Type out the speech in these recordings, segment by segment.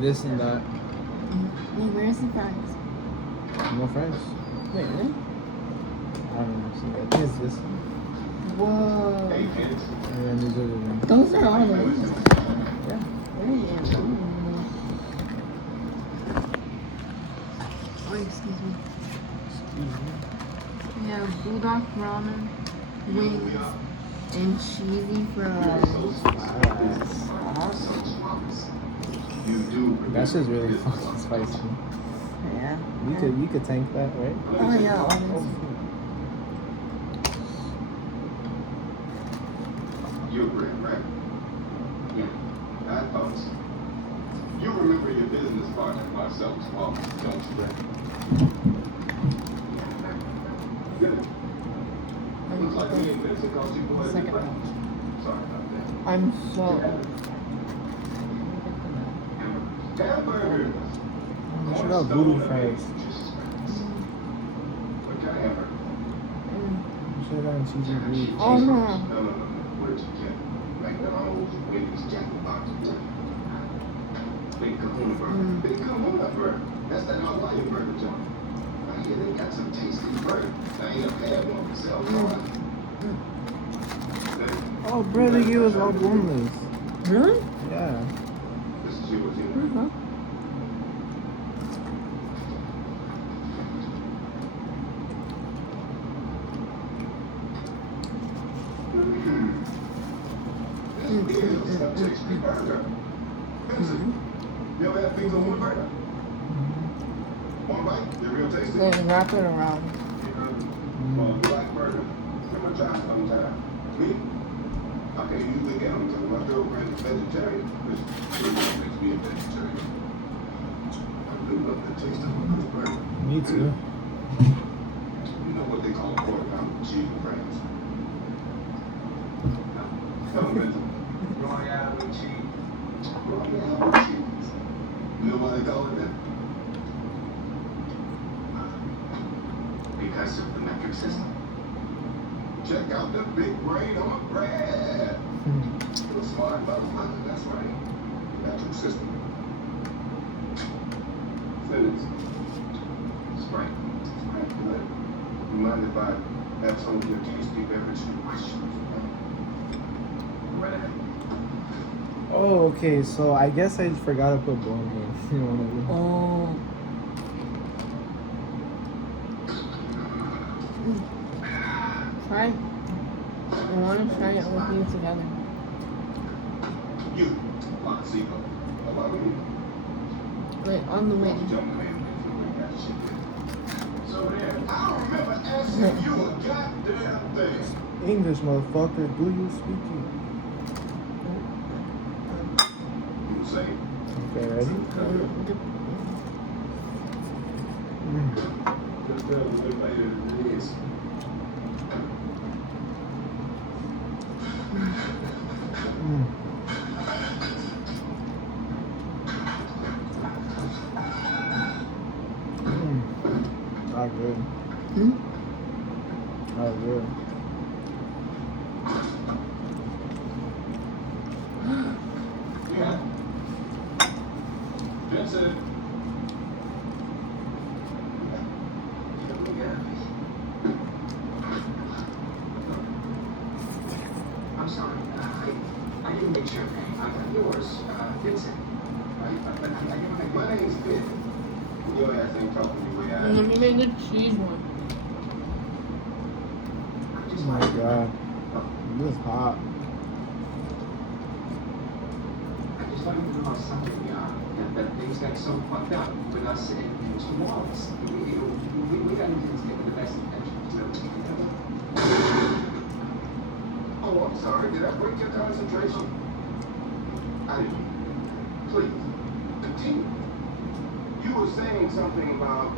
this and that. Wait, where's the fries? More fries? Wait, really? I don't know. See, I think it's this one. Whoa. And then these other ones. Those are all the ones. Yeah. Oh, excuse me. Excuse me. We have bulldog ramen, wings, and cheesy fries. That shit's really fucking spicy. Yeah. You could tank that, right? Oh yeah, almost. You're great, right? Yeah. I thought so. You remember your business partner, Marcel's mom, don't you, Brett? Good. Looks like me and Vincent cost you boys a Second break. round. Sorry about that. I'm so. Hamburgers. Check out voodoo fries. What kind of hamburger? Check out cheesy meat. Oh no. No. Where'd you get it? McDonald's, Wendy's, Jack in the Box. Big Kahuna burger. Big Kahuna burger. That's that Hawaii burger joint. I hear they got some tasty burgers. I ain't never had one myself. Oh, bro, they gave us all boneless. Really? Yeah. This is yours, you know. Uh-huh. This is a tasty burger. Vincent, you ever had Big Kahuna burger? One bite? They're real tasty. Then wrap it around. Black burger. Remember trying sometime? Me? I can't usually get them because my girlfriend is vegetarian. Which makes me a vegetarian. I really love the taste of a good burger. Me too. You know what they call a quarter pound of cheese in France? Elemental. Royale with cheese. Royale with cheese. You know why they call it that? Because of the metric system. Check out the big brain on bread. You're smart, motherfucker. That's right. Metric system. Sentence. Sprite. Sprite good. You mind if I have some of your tasty beverage questions? Right ahead. Oh, okay. So I guess I forgot to put bone in. You know what I mean? Oh. Try. I want to try it with you together. You, Montego. Allow me. Wait, on the way. So there, I don't remember asking you a goddamn thing. English, motherfucker. Do you speak it? You say, Okay, ready? just tell me what later it is. Not good. Not good. Yeah. Vincent. I'm sorry. I didn't make your name. I got yours, Vincent. My name's Finn. Your ass ain't talking to me way out. Let me make the cheese one. Oh my god. This is hot. I just want to know about something, that things got so fucked up with us and Mr. Wallace. We got into this thing with the best intentions. Oh, I'm sorry. Did I break your concentration? I didn't. Please, continue. You were saying something about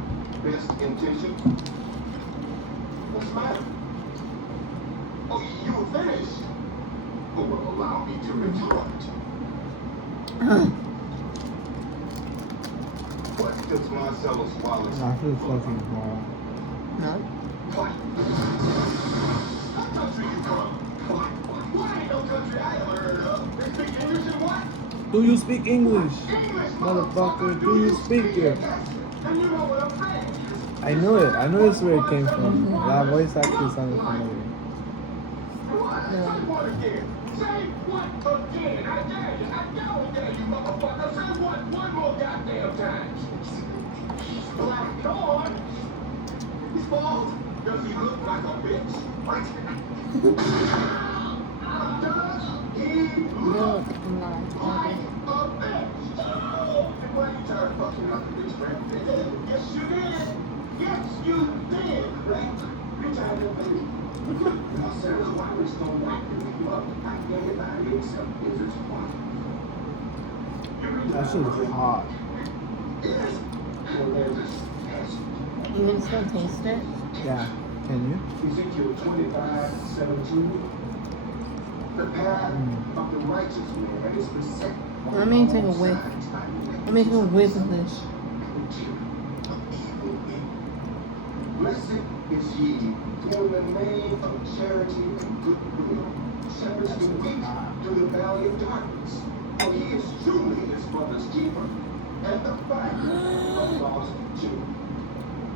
best intention. What's the matter? Oh, you were finished. Oh, well, allow me to retort. What does Marcellus Wallace Nah, I feel fucking hot. No? What? What country you from? What ain't no country I ever heard of? They speak English and what? Do you speak English? Motherfucker, do you speak it? And you know what I'm saying? I knew it. I knew this where it came from. That voice actually sounded familiar. What? Yeah. Say what again? Say what again? I dare you. I don't dare you, motherfucker. Say what one more goddamn time. Black Lord. He's bald. Does he look like a bitch? What? Does he look Look, I'm not like happy. a bitch? Oh, and why you trying to fucking like a bitch, man? Yes, you did. Yes, you did, right? You tried to baby. I said, why we so white to pick you up? Like everybody except is it's white. That shit is hot. Yes. Well, there's this You can still taste it? Yeah. Can you? Ezekiel 25:17. The path of the righteous man is beset. Let me take a whiff. Let me take a whiff of this. Blessed is ye who in the name of charity and goodwill shepherds the weak through the valley of darkness. For he is truly his brother's keeper and the finder of lost Jew.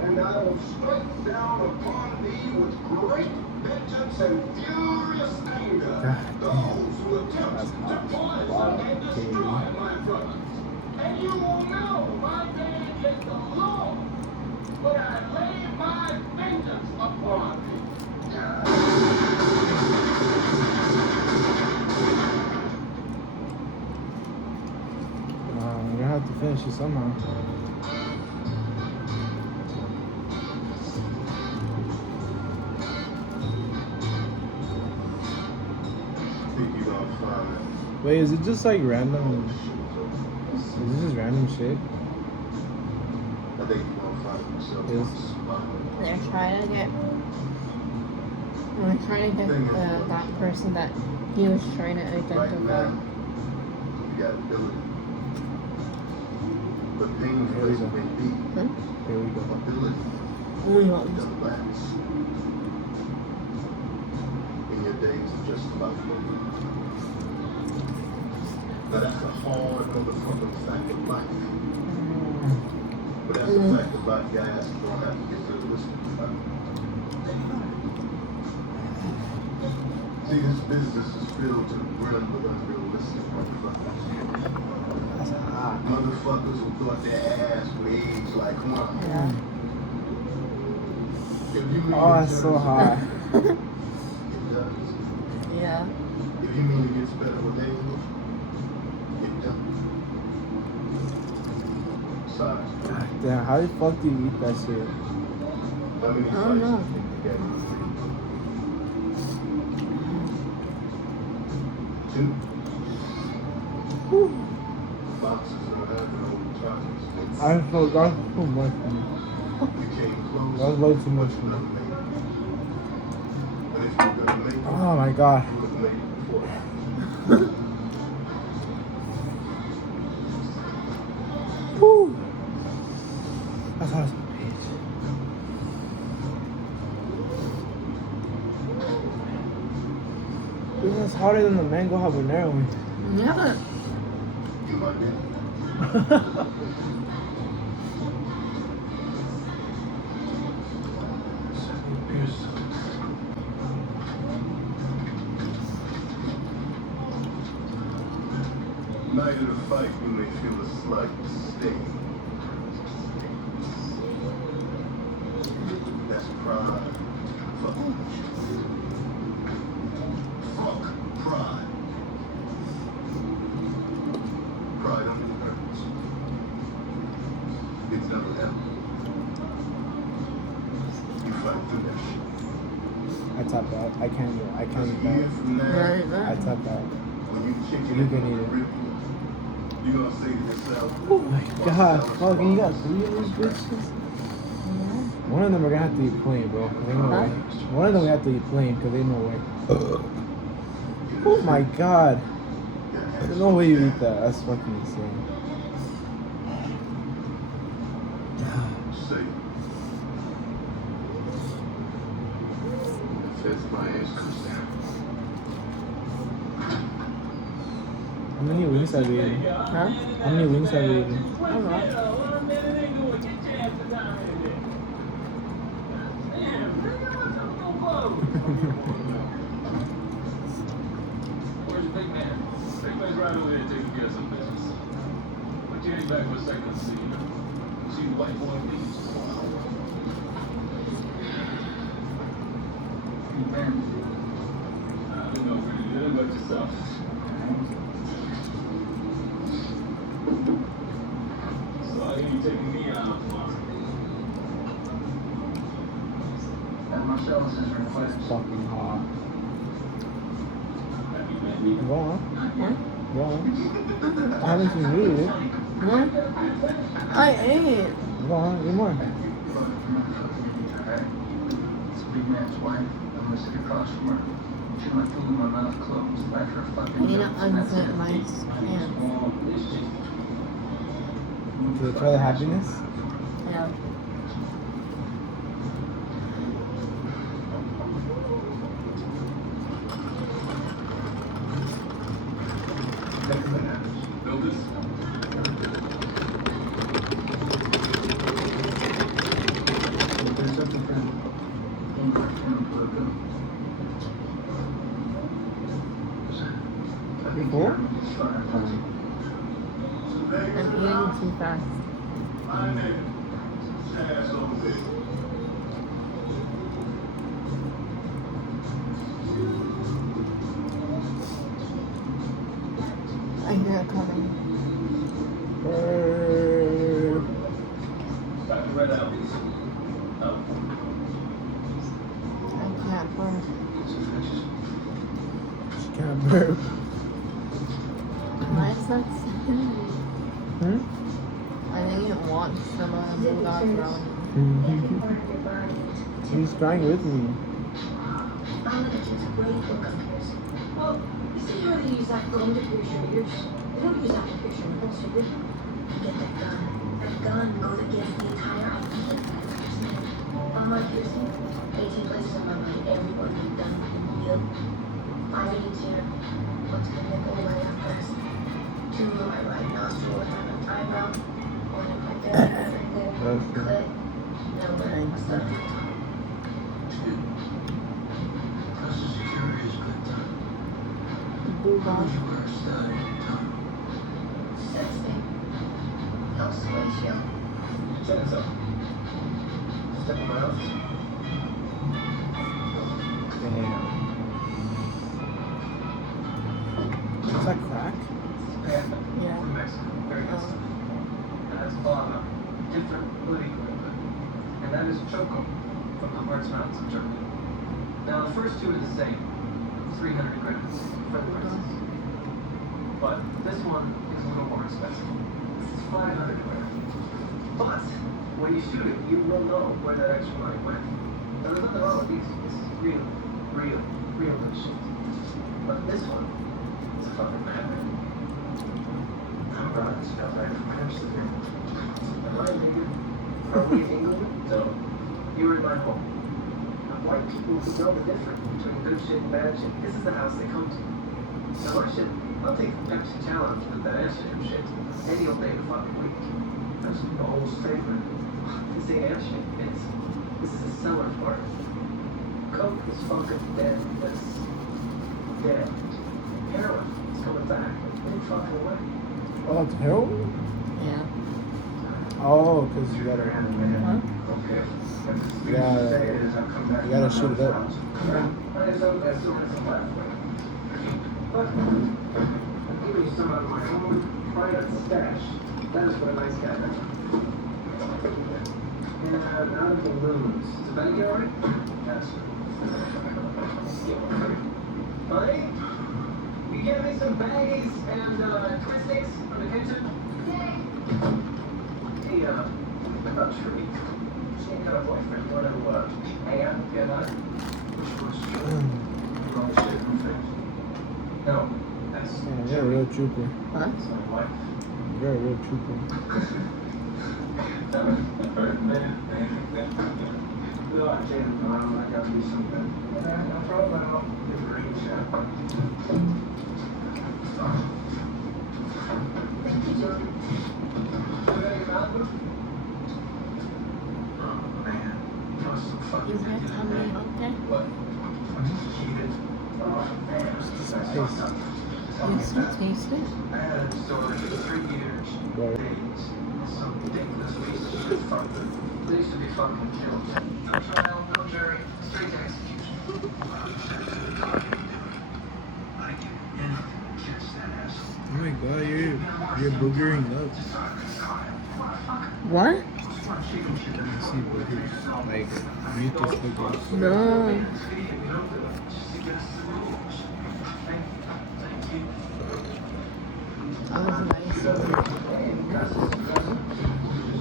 And I will strike down upon thee with great vengeance and furious anger those who attempt to poison and destroy my brothers. And you will know my name is the Lord, when I lay my vengeance upon thee. We're gonna have to finish it somehow. Wait, is it just like random? Is it just random shit? I think you're gonna find yourself Yes. They're trying to get. We're trying to get that person that he was trying to right identify. now. You got ability. But painful as it may be, Here we go. ability Only ones. doesn't last. And your days are just about over. Now that's a hard motherfucking fact of life. But that's a fact about guys who don't have to get to the list. See, this business is filled to the brim with unrealistic motherfuckers. That's hot. Motherfuckers who thought their ass would age like wine. Yeah. If you mean Oh, it that's so does, hot. it does. Yeah. If you mean it gets better with age, it does. Besides, God damn, how the fuck do you eat that shit? how many I don't fights know. you think you got in the Two. Boxes don't have no targets. I felt that's too much for me. You came close. That's way too much for me. But if you're gonna make it, Oh my god. you would have made it before. Whew. That's hot as a bitch. This is harder than the mango habanero. Yeah. You my nigga. Night of the fight, you may feel a slight sting. That's pride. Fuck. Fuck pride. Pride only hurts. It's never happened. You fight through that shit. I tapped out. I can't eat A that. year from now, Right, I right. tapped out. when you kicking You it can on eat the it. rip, you gonna say to yourself, Oh my god. Fucking you got 3 of these bitches? One of them we're gonna have to eat plain, bro. 'Cause ain't no Huh? way. One of them we have to eat plain, because ain't no way. Oh my god. There's no way you eat that. That's fucking insane. say, fifth my ass comes down. How many wings have you eaten? Huh? How many wings have you eaten? I don't know. Where's your big man? Big man's right over there taking care of some business. But you ain't back for a second to see the white boy leaves. I don't know pretty good about yourself. So I hear you taking me out. And Marcellus is requesting. Fucking hot. Happy baby. Go on. What? Go on. I haven't seen you eat it. What? I ate. Go on, eat more. It's a big man's wife. I'm gonna sit across from her. She might fool my mouth closed like her fucking. I need to unzip my pants. To try the happiness? Yeah. Build this. There's something from Before? I'm eating too fast. My name. Ass over there. I hear it coming. Dr. Red Out. I can't burp. She can't burp. Why is that saying? Hmm? I think it wants some of the bulldog brownie. He's crying with me. Well, you see how they use that gun to pierce your ears? They don't use that to pierce your nipples, do they? You get that gun. That gun goes against the entire idea. On my piercing, 18 places on my body, everyone been done real. 5 veins here, one's in the nipple right after this. 2 in my right nostril, one on my eyebrow, 1 in my belly, That's good. clit, nowhere, my stomach. Social security is good done. Bulldog. You were a stud at the time. Sexting. No switch, yo. Check this out. Step in my house. Damn. Is that crack? Yeah. From Mexico. Very good stuff. And that's Baba. Different woody equipment. And that is Choco from the Harz Mountains of Germany. Now the first two are the same. 300 grams for the princess. But this one is a little more expensive. This is 500 grams. But when you shoot it, you will know where that extra money went. Now there's nothing wrong with these. This is real good shit. But this one, it's a fucking madman. I'm proud of this guy right from Amsterdam. Am I nigga? Are we England? No. You're in my home. Now white people who know the difference between good shit and bad shit. This is the house they come to. Now my shit, I'll take the Pepsi challenge with that Amsterdam shit any old day of the fucking week. That's the whole statement. This ain't air shit. This is a cellar fart. Coke is fucking dead. That's dead. Heroin is coming back. Ain't fucking away. Oh, it's heroin? Yeah. Oh, because you gotta, Huh? Okay. you gotta shoot it up. I still have some left. But I'm giving you some out of my own private stash. That is what a nice guy does. And out of the balloons. Is the bag alright? Yes. Buddy? You get me some baggies and twist sticks from the kitchen? Hey, about Tree. She ain't got a boyfriend, whatever, what? Hang out, get out. Which was wrong shit in the face. No, that's Yeah, you're a real trooper. Huh? that's my wife. You're a real trooper. No, I can't. No, I gotta do something. Yeah, no problem. I'll give her a shot. Is your tummy okay? Just the spice. You still taste it? But They used to be fucking killed. Trial, no jury, straight to execution. oh my god, you're boogering up. What? I see boogers. Like mucus boogers. No. That was nice.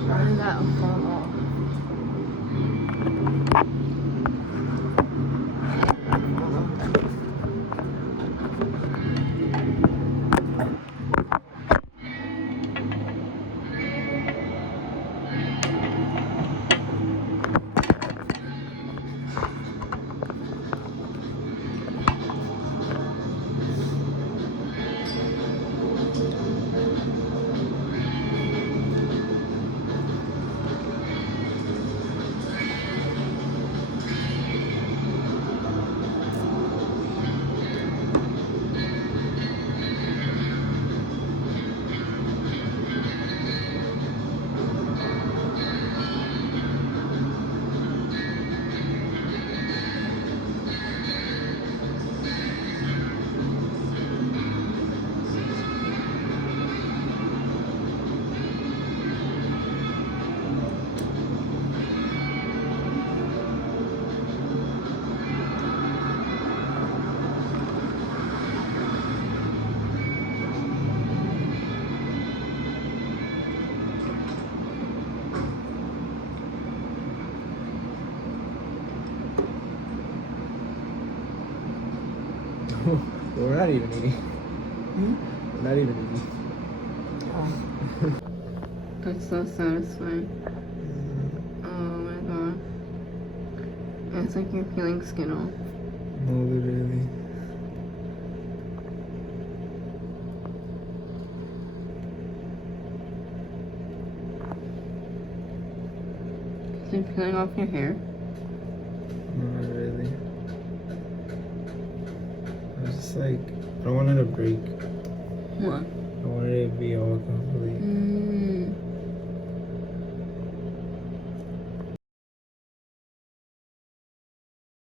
Why did that fall off? We're not even eating. Hmm? We're not even eating. That's so satisfying. Oh my god. It's like you're peeling skin off. No, literally. Is it peeling off your hair? Not really. I was just like, I don't want it to break. What? I wanted it to be all complete.